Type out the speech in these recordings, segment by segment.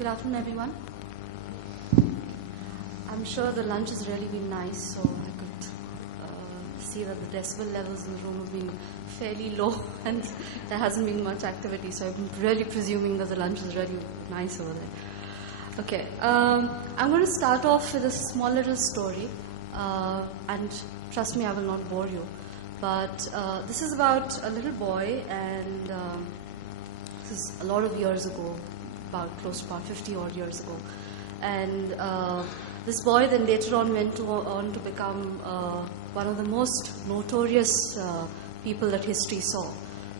Good afternoon, everyone. I'm sure the lunch has really been nice, so I could see that the decibel levels in the room have been fairly low and there hasn't been much activity, so I'm really presuming that the lunch is really nice over there. Okay, I'm going to start off with a small little story, and trust me, I will not bore you. But this is about a little boy, and this is a lot of years ago, close to about 50 odd years ago. And this boy then later on went on to become one of the most notorious people that history saw.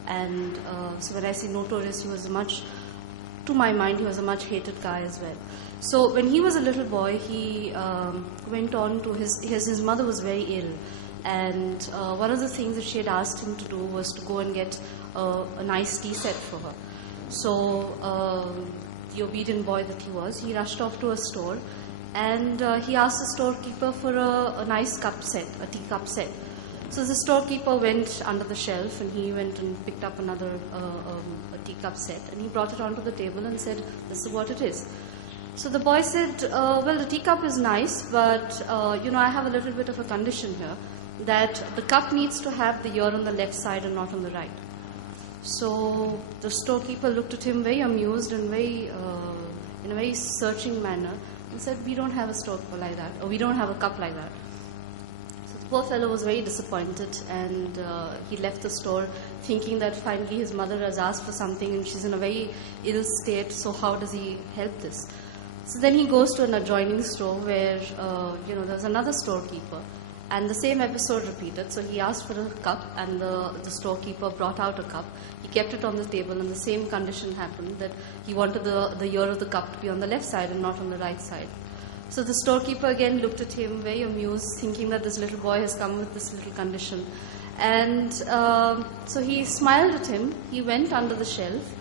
And so when I say notorious, to my mind, he was a much hated guy as well. So when he was a little boy, he went on to his mother was very ill. And one of the things that she had asked him to do was to go and get a nice tea set for her. So the obedient boy that he was, he rushed off to a store, and he asked the storekeeper for a nice cup set, a teacup set. So the storekeeper went under the shelf, and he went and picked up another a teacup set, and he brought it onto the table and said, "This is what it is." So the boy said, "Well, the teacup is nice, but I have a little bit of a condition here, that the cup needs to have the ear on the left side and not on the right." So the storekeeper looked at him very amused and in a very searching manner and said, "We don't have a storekeeper like that, or we don't have a cup like that." So the poor fellow was very disappointed, and he left the store thinking that finally his mother has asked for something and she's in a very ill state, so how does he help this? So then he goes to an adjoining store where there's another storekeeper. And the same episode repeated. So he asked for a cup, and the storekeeper brought out a cup. He kept it on the table, and the same condition happened, that he wanted the ear of the cup to be on the left side and not on the right side. So the storekeeper again looked at him very amused, thinking that this little boy has come with this little condition. And so he smiled at him. He went under the shelf,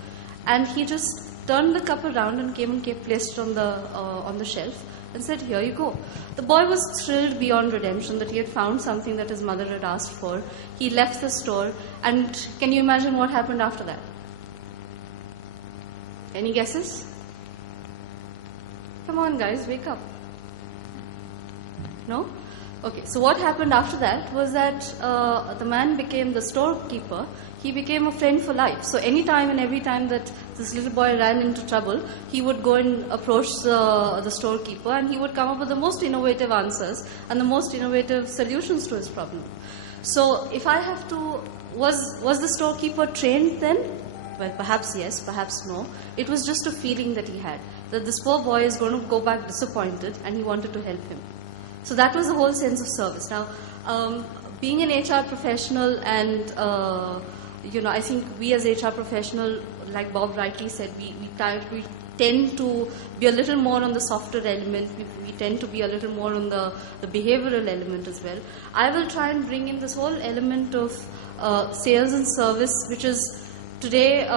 and he just turned the cup around and came and placed it on the shelf, and said, "Here you go." The boy was thrilled beyond redemption that he had found something that his mother had asked for. He left the store, and can you imagine what happened after that? Any guesses? Come on, guys, wake up. No? Okay, so what happened after that was that the man became the storekeeper. He became a friend for life. So anytime and every time that this little boy ran into trouble, he would go and approach the storekeeper, and he would come up with the most innovative answers and the most innovative solutions to his problem. So if I have to, was the storekeeper trained then? Well, perhaps yes, perhaps no. It was just a feeling that he had, that this poor boy is going to go back disappointed, and he wanted to help him. So that was the whole sense of service. Now, being an HR professional, and I think we as HR professional, like Bob rightly said, we tend to be a little more on the softer element. We tend to be a little more on the behavioral element as well. I will try and bring in this whole element of sales and service, which is today,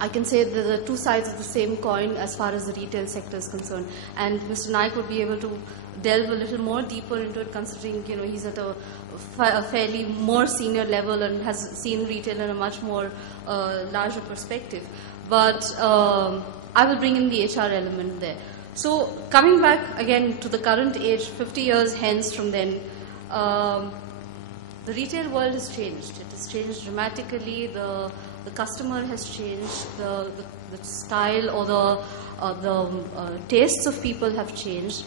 I can say the two sides of the same coin as far as the retail sector is concerned. And Mr. Naik would be able to delve a little more deeper into it, considering he's at a fairly more senior level and has seen retail in a much more larger perspective. But I will bring in the HR element there. So coming back again to the current age, 50 years hence from then, the retail world has changed. It has changed dramatically. The customer has changed. The style or the tastes of people have changed.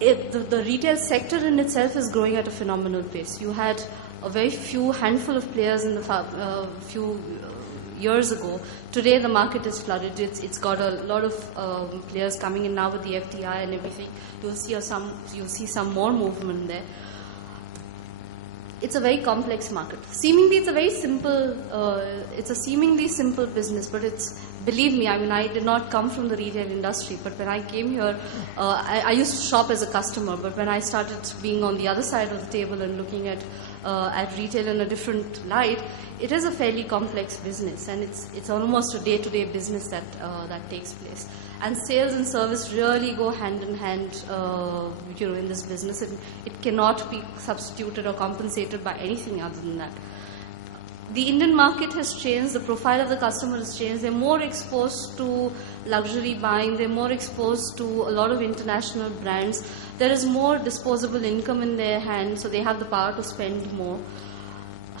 The retail sector in itself is growing at a phenomenal pace. You had a very handful of players in the few years ago. Today the market is flooded. It's got a lot of players coming in now with the FDI and everything. You'll see some more movement there. It's a very complex market. Seemingly, it's a very simple. It's a seemingly simple business, but believe me, I did not come from the retail industry. But when I came here, I used to shop as a customer. But when I started being on the other side of the table and looking at retail in a different light, it is a fairly complex business, and it's almost a day-to-day business that takes place. And sales and service really go hand in hand, in this business. And it cannot be substituted or compensated by anything other than that. the Indian market has changed, the profile of the customer has changed. They're more exposed to luxury buying, they're more exposed to a lot of international brands. There is more disposable income in their hands, so they have the power to spend more.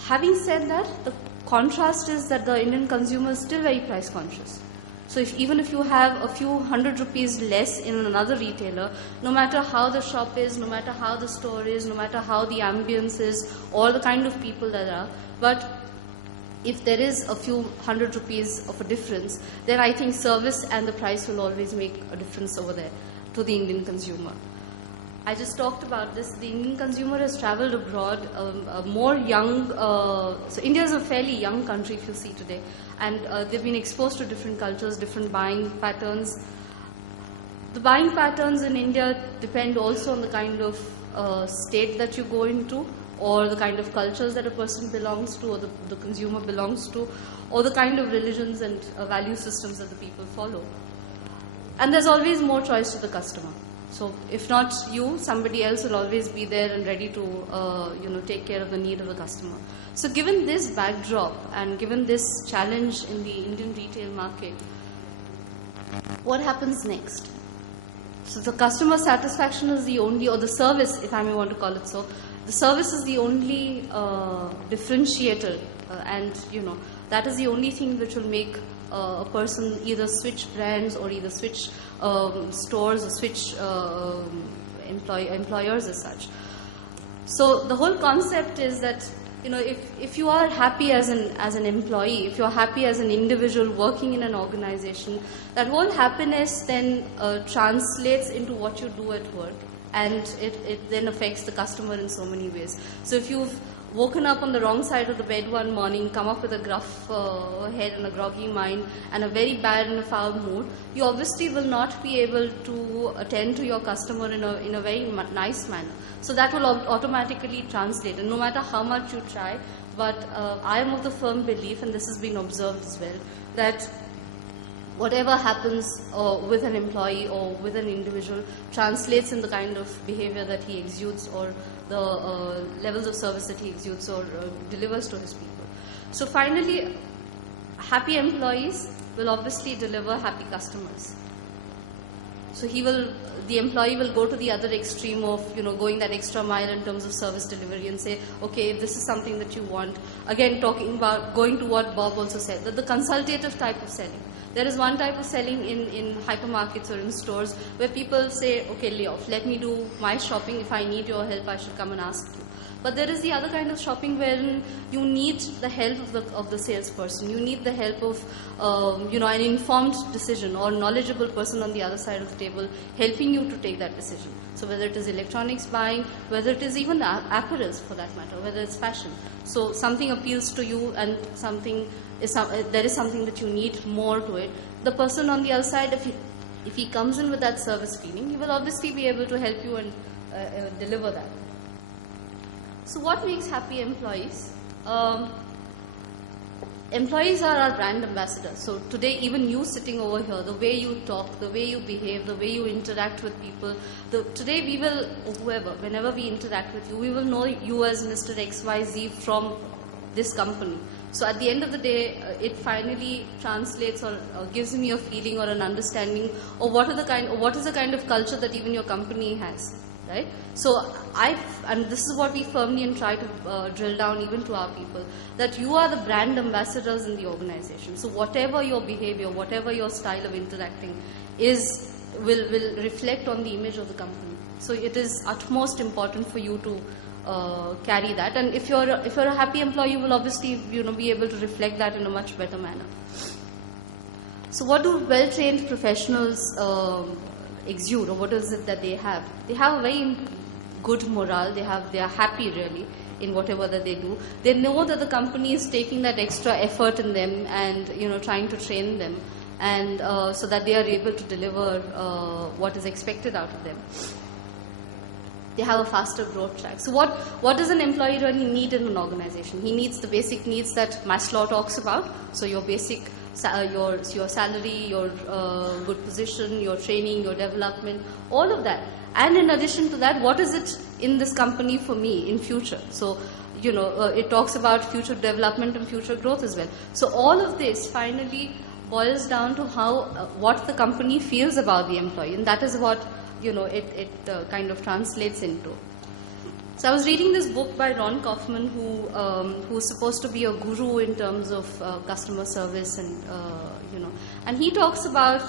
Having said that, the contrast is that the Indian consumer is still very price conscious. So even if you have a few hundred rupees less in another retailer, no matter how the shop is, no matter how the store is, no matter how the ambience is, or the kind of people there are, but if there is a few hundred rupees of a difference, then I think service and the price will always make a difference over there to the Indian consumer. I just talked about this. The Indian consumer has traveled abroad, more young. So India is a fairly young country, if you see today, and they've been exposed to different cultures, different buying patterns. The buying patterns in India depend also on the kind of state that you go into, or the kind of cultures that a person belongs to, or the consumer belongs to, or the kind of religions and value systems that the people follow. And there's always more choice to the customer. So if not you, somebody else will always be there and ready to take care of the need of the customer. So given this backdrop and given this challenge in the Indian retail market, what happens next? So the customer satisfaction is the only, or the service, if I may want to call it so, the service is the only differentiator, and that is the only thing which will make a person either switch brands or either switch stores or switch employers as such. So the whole concept is that if you are happy as an employee, if you are happy as an individual working in an organization, that whole happiness then translates into what you do at work, and it then affects the customer in so many ways. So if you've woken up on the wrong side of the bed one morning, come up with a gruff head and a groggy mind and a very bad and a foul mood, you obviously will not be able to attend to your customer in a very nice manner. So that will automatically translate, and no matter how much you try, but I am of the firm belief, and this has been observed as well, that whatever happens with an employee or with an individual translates in the kind of behavior that he exudes, or the levels of service that he exudes or delivers to his people. So finally, happy employees will obviously deliver happy customers. So the employee will go to the other extreme of going that extra mile in terms of service delivery and say, okay, if this is something that you want, again talking about going to what Bob also said, that the consultative type of selling. There is one type of selling in hypermarkets or in stores where people say, okay, lay off, let me do my shopping. If I need your help, I should come and ask you. But there is the other kind of shopping wherein you need the help of the salesperson. You need the help of an informed decision or knowledgeable person on the other side of the table helping you to take that decision. So whether it is electronics buying, whether it is even apparels for that matter, whether it's fashion. So something appeals to you and there is something that you need more to it. The person on the other side, if he comes in with that service feeling, he will obviously be able to help you and deliver that. So what makes happy employees? Employees are our brand ambassadors. So today, even you sitting over here, the way you talk, the way you behave, the way you interact with people, today we will, whoever, whenever we interact with you, we will know you as Mr. XYZ from this company. So at the end of the day, it finally translates or gives me a feeling or an understanding of what is the kind of culture that even your company has. Right? So and this is what we firmly and try to drill down even to our people, that you are the brand ambassadors in the organization. So whatever your behavior, whatever your style of interacting is, will reflect on the image of the company. So it is utmost important for you to carry that. And if you're a happy employee, you will obviously be able to reflect that in a much better manner. So what do well-trained professionals exude, or what is it that they have? They have a very good morale. They are happy really in whatever that they do. They know that the company is taking that extra effort in them and trying to train them, and so that they are able to deliver what is expected out of them. They have a faster growth track. So what does an employee really need in an organization? He needs the basic needs that Maslow talks about. So your basic your salary, your good position, your training, your development, all of that. And in addition to that, what is it in this company for me in future? So it talks about future development and future growth as well. So all of this finally boils down to how what the company feels about the employee, and that is what it kind of translates into. So I was reading this book by Ron Kaufman, who's supposed to be a guru in terms of customer service, and he talks about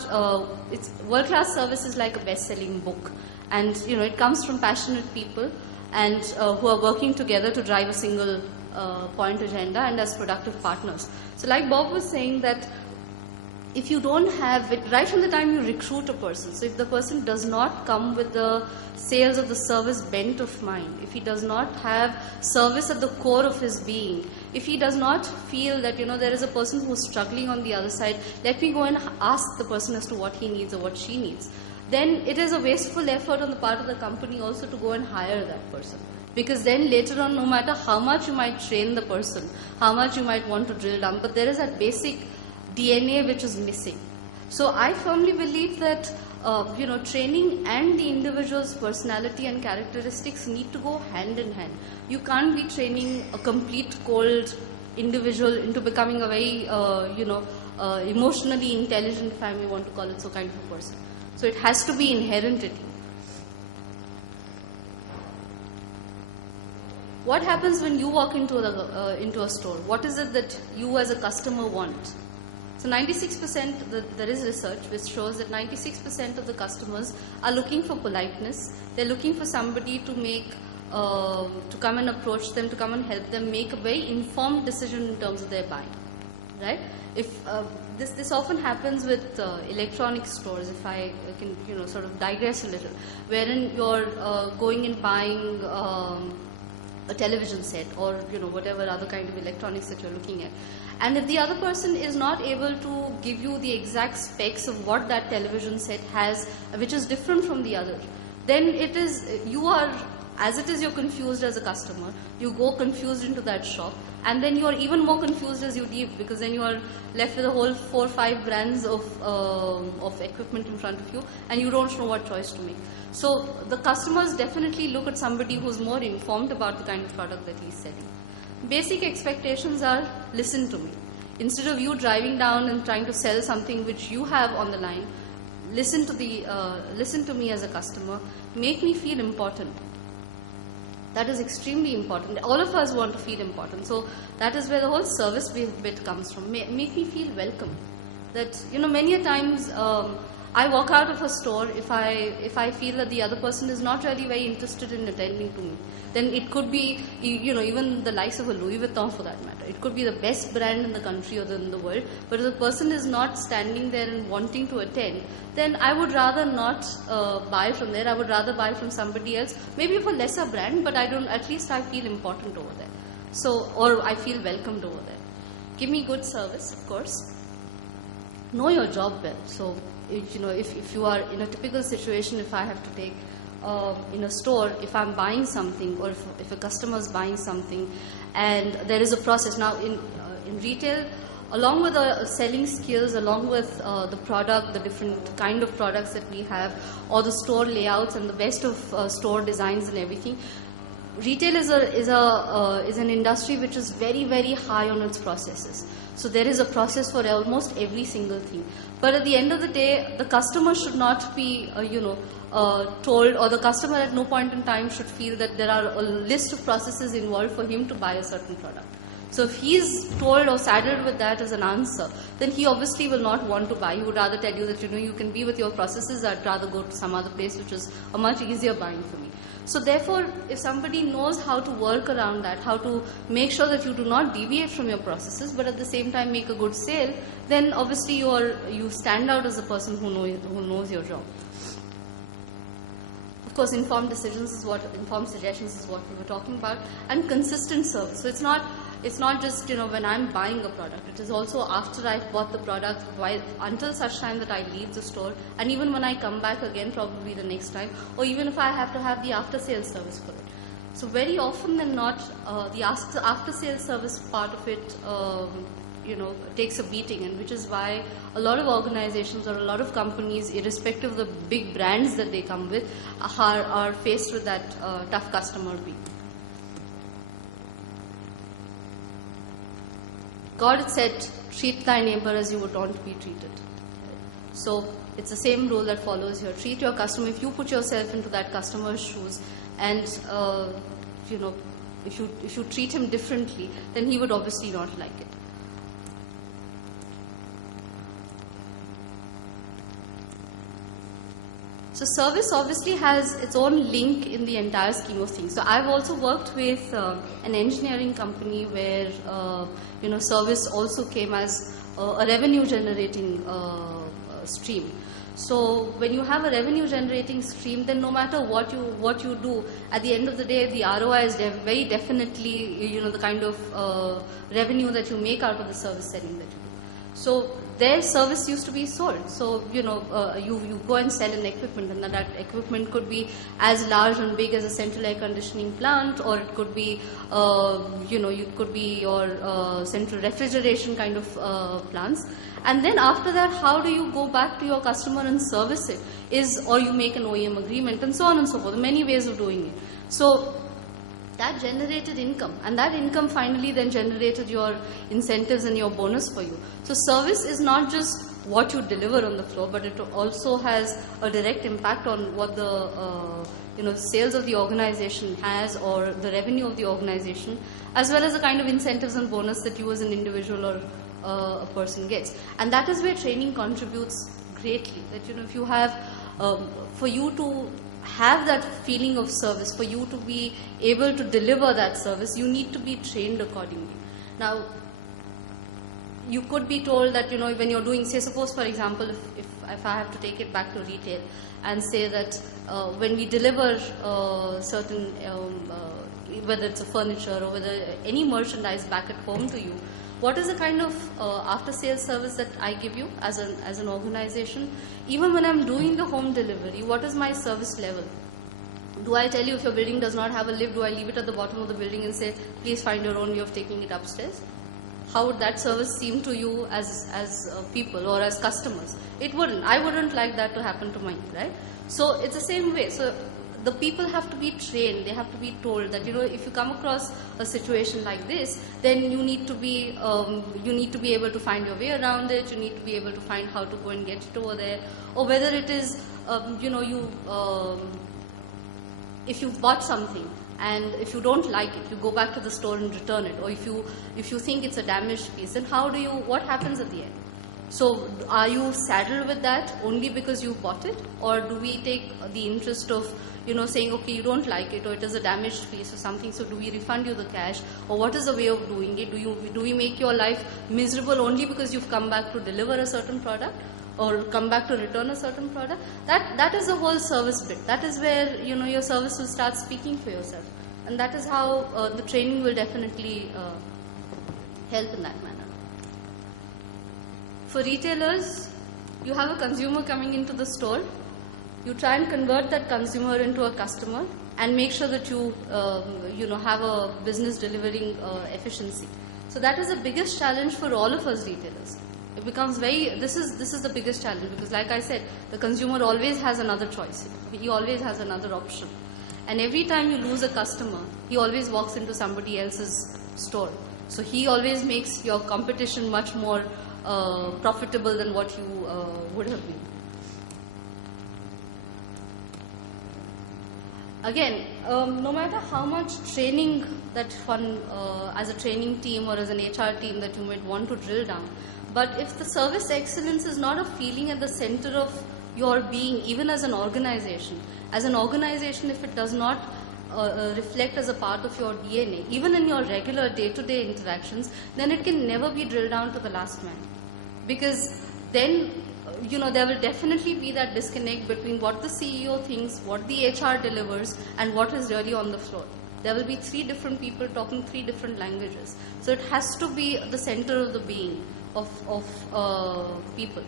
it's world-class service is like a best-selling book, and it comes from passionate people and who are working together to drive a single point agenda and as productive partners. So like Bob was saying, that if you don't have it right from the time you recruit a person, so if the person does not come with the sales or the service bent of mind, if he does not have service at the core of his being, if he does not feel that there is a person who's struggling on the other side, let me go and ask the person as to what he needs or what she needs, then it is a wasteful effort on the part of the company also to go and hire that person. Because then later on, no matter how much you might train the person, how much you might want to drill down, but there is that basic DNA which is missing. So I firmly believe that training and the individual's personality and characteristics need to go hand in hand. You can't be training a complete cold individual into becoming a very emotionally intelligent, if I may want to call it so, kind of a person. So it has to be inherent in you. What happens when you walk into a store? What is it that you as a customer want? So 96%, there is research which shows that 96% of the customers are looking for politeness. They're looking for somebody to come and approach them, to come and help them make a very informed decision in terms of their buying, right? If this often happens with electronic stores, if I can sort of digress a little, wherein you're going and buying a television set or whatever other kind of electronics that you're looking at. And if the other person is not able to give you the exact specs of what that television set has, which is different from the other, then you're confused as a customer. You go confused into that shop, and then you are even more confused as you leave, because then you are left with a whole 4 or 5 brands of equipment in front of you, and you don't know what choice to make. So the customers definitely look at somebody who's more informed about the kind of product that he's selling. Basic expectations are, listen to me. Instead of you driving down and trying to sell something which you have on the line, listen to me as a customer. Make me feel important. That is extremely important. All of us want to feel important. So that is where the whole service bit comes from. Make me feel welcome. That many a times I walk out of a store if I feel that the other person is not really very interested in attending to me. Then it could be even the likes of a Louis Vuitton for that matter. It could be the best brand in the country or in the world. But if the person is not standing there and wanting to attend, then I would rather not buy from there. I would rather buy from somebody else, maybe of a lesser brand, but at least I feel important over there. So, or I feel welcomed over there. Give me good service, of course. Know your job well. So, if you are in a typical situation, if I have to take in a store, if I'm buying something, or if a customer is buying something, and there is a process. Now, in retail, along with the selling skills, along with the product, the different kind of products that we have, or the store layouts and the best of store designs and everything, retail is an industry which is very, very high on its processes. So there is a process for almost every single thing. But at the end of the day, the customer should not be, told, or the customer at no point in time should feel that there are a list of processes involved for him to buy a certain product. So if he is told or saddled with that as an answer, then he obviously will not want to buy. He would rather tell you that, you can be with your processes. I'd rather go to some other place which is a much easier buying for me. So therefore, if somebody knows how to work around that, how to make sure that you do not deviate from your processes, but at the same time make a good sale, then obviously you stand out as a person who knows your job. Of course, informed suggestions is what we were talking about, and consistent service. So it's not just when I'm buying a product. It is also after I've bought the product, until such time that I leave the store, and even when I come back again, probably the next time, or even if I have to have the after sales service for it. So very often than not, the after sales service part of it takes a beating, and which is why a lot of organizations or a lot of companies, irrespective of the big brands that they come with, are faced with that tough customer beat. God said, treat thy neighbor as you would want to be treated. So it's the same rule that follows here. Treat your customer, if you put yourself into that customer's shoes, and if you treat him differently, then he would obviously not like it. So service obviously has its own link in the entire scheme of things. So I've also worked with an engineering company where service also came as a revenue generating stream. So when you have a revenue generating stream, then no matter what you do, at the end of the day, the ROI is very definitely the kind of revenue that you make out of the service selling that you do. So their service used to be sold. So you go and sell an equipment, and that equipment could be as large and big as a central air conditioning plant, or it could be your central refrigeration kind of plants. And then after that, how do you go back to your customer and service it? Or you make an OEM agreement, and so on and so forth. Many ways of doing it. So that generated income, and that income finally then generated your incentives and your bonus for you. So service is not just what you deliver on the floor, but it also has a direct impact on what the sales of the organization has, or the revenue of the organization, as well as the kind of incentives and bonus that you as an individual or a person gets. And that is where training contributes greatly. That if you have, for you to have that feeling of service, for you to be able to deliver that service, you need to be trained accordingly. Now, you could be told that when you're doing, say, suppose for example, if I have to take it back to retail and say that when we deliver certain, whether it's a furniture or whether any merchandise back at home to you, what is the kind of after-sales service that I give you as an organization? Even when I'm doing the home delivery, what is my service level? Do I tell you if your building does not have a lift, do I leave it at the bottom of the building and say, please find your own way of taking it upstairs? How would that service seem to you as people or as customers? It wouldn't. I wouldn't like that to happen to mine, right? So it's the same way. So the people have to be trained. They have to be told that if you come across a situation like this, then you need to be able to find your way around it. You need to be able to find how to go and get it over there, or whether it is if you've bought something and if you don't like it, you go back to the store and return it, or if you think it's a damaged piece, then what happens at the end? So are you saddled with that only because you bought it, or do we take the interest of saying, okay, you don't like it, or it is a damaged piece or something, so do we refund you the cash, or what is the way of doing it? Do we make your life miserable only because you've come back to deliver a certain product, or come back to return a certain product? That is the whole service bit. That is where your service will start speaking for yourself, and that is how the training will definitely help in that manner. For retailers, you have a consumer coming into the store. You try and convert that consumer into a customer and make sure that you have a business delivering efficiency. So that is the biggest challenge for all of us retailers. It becomes this is the biggest challenge, because like I said, the consumer always has another choice. He always has another option. And every time you lose a customer, he always walks into somebody else's store. So he always makes your competition much more profitable than what you would have been. Again, no matter how much training that one, as a training team or as an HR team that you might want to drill down, but if the service excellence is not a feeling at the center of your being, even as an organization, if it does not reflect as a part of your DNA, even in your regular day-to-day interactions, then it can never be drilled down to the last man. Because then there will definitely be that disconnect between what the CEO thinks, what the HR delivers, and what is really on the floor. There will be 3 different people talking 3 different languages. So it has to be the center of the being of people.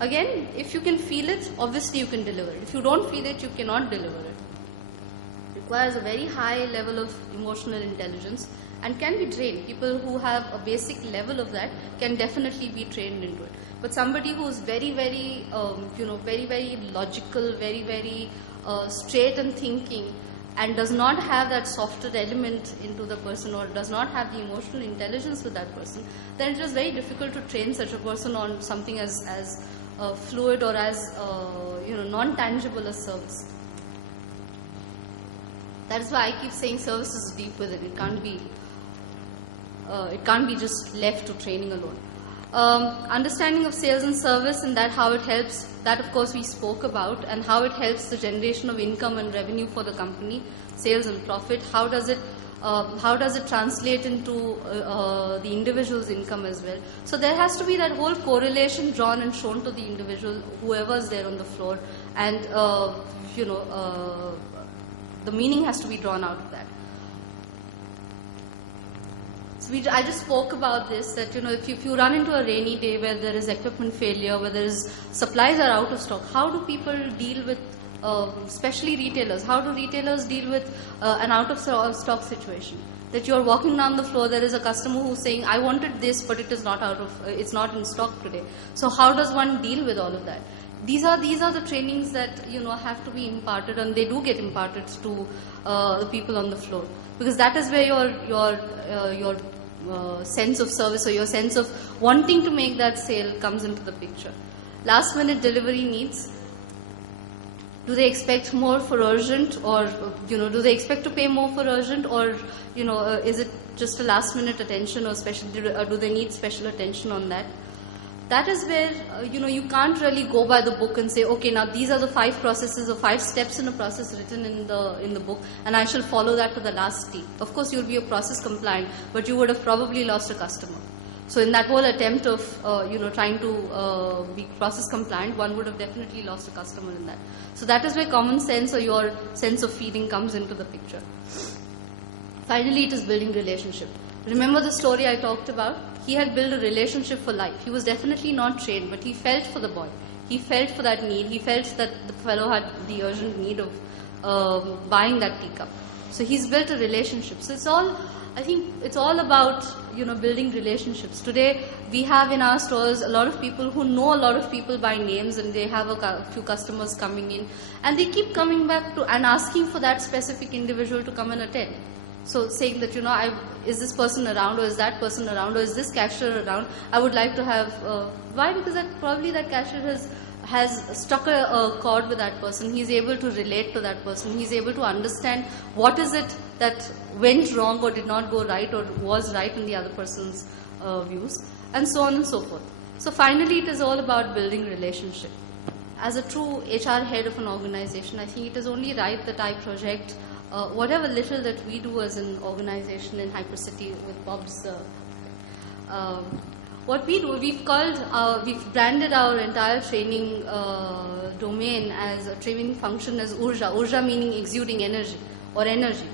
Again, if you can feel it, obviously you can deliver it. If you don't feel it, you cannot deliver it. It requires a very high level of emotional intelligence and can be trained. People who have a basic level of that can definitely be trained into it. But somebody who is very, very logical, very, very straight in thinking, and does not have that softer element into the person, or does not have the emotional intelligence with that person, then it is very difficult to train such a person on something as fluid or as non-tangible as service. That is why I keep saying service is deep within. It can't be just left to training alone. Understanding of sales and service, and that how it helps, that of course we spoke about, and how it helps the generation of income and revenue for the company, sales and profit. How does it translate into the individual's income as well? So there has to be that whole correlation drawn and shown to the individual, whoever is there on the floor, and the meaning has to be drawn out of that. So I just spoke about this, that if you run into a rainy day where there is equipment failure, where there is supplies are out of stock, how do people deal with, especially retailers, how do retailers deal with an out of stock situation? That you are walking down the floor, there is a customer who's saying, I wanted this, but it is not it's not in stock today. So how does one deal with all of that? These are the trainings that have to be imparted, and they do get imparted to the people on the floor, because that is where your sense of service or your sense of wanting to make that sale comes into the picture. Last minute delivery needs. Do they expect more for urgent, or do they expect to pay more for urgent, or is it just a last minute attention, or do they need special attention on that? That is where you can't really go by the book and say, okay, now these are the 5 processes or 5 steps in a process written in the book, and I shall follow that to the last T. Of course, you'll be a process compliant, but you would have probably lost a customer. So in that whole attempt of trying to be process compliant, one would have definitely lost a customer in that. So that is where common sense or your sense of feeling comes into the picture. Finally, it is building relationship. Remember the story I talked about? He had built a relationship for life. He was definitely not trained, but he felt for the boy. He felt for that need. He felt that the fellow had the urgent need of buying that teacup. So he's built a relationship. So I think it's all about building relationships. Today we have in our stores a lot of people who know a lot of people by names, and they have a few customers coming in, and they keep coming back to and asking for that specific individual to come and attend. So saying that, is this person around, or is that person around, or is this cashier around? I would like to have, why? Because probably that cashier has struck a chord with that person. He's able to relate to that person. He's able to understand what is it that went wrong or did not go right or was right in the other person's views, and so on and so forth. So finally, it is all about building relationship. As a true HR head of an organization, I think it is only right that I project whatever little that we do as an organization in Hypercity with Bob's. What we do, we've branded our entire training domain as a training function as Urja. Urja meaning exuding energy or energy.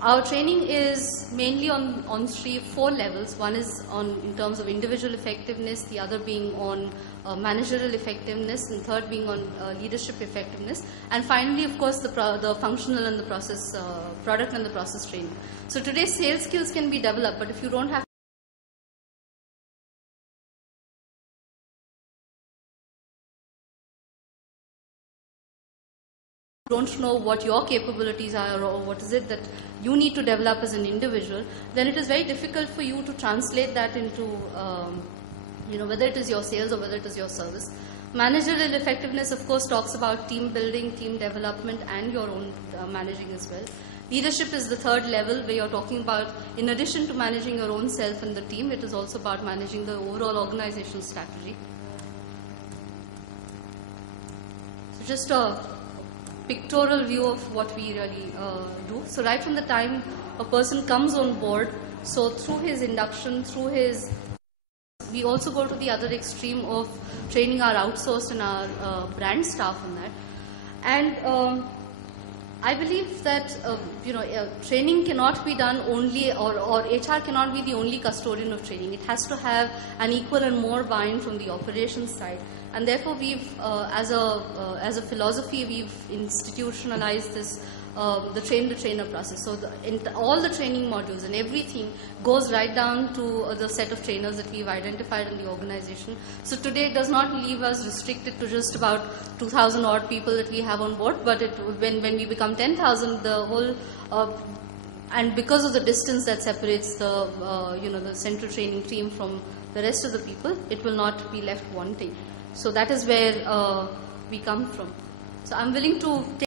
Our training is mainly on 4 levels. One is in terms of individual effectiveness, the other being on managerial effectiveness, and third being on leadership effectiveness, and finally, of course, the functional and the process, product and the process training. So today, sales skills can be developed, but if you don't have don't know what your capabilities are, or what is it that you need to develop as an individual, then it is very difficult for you to translate that into, whether it is your sales or whether it is your service. Managerial effectiveness, of course, talks about team building, team development, and your own managing as well. Leadership is the third level, where you're talking about, in addition to managing your own self and the team, it is also about managing the overall organizational strategy. So just a pictorial view of what we really do. So right from the time a person comes on board, so through his induction, we also go to the other extreme of training our outsourced and our brand staff on that. And I believe that training cannot be done only, or HR cannot be the only custodian of training. It has to have an equal and more buy-in from the operations side. and therefore we've, as a philosophy, we've institutionalized this. The train-the-trainer process. So all the training modules and everything goes right down to the set of trainers that we've identified in the organization. So today it does not leave us restricted to just about 2,000 odd people that we have on board, but when we become 10,000, the whole and because of the distance that separates the the central training team from the rest of the people, it will not be left wanting. So that is where we come from. So I'm willing to take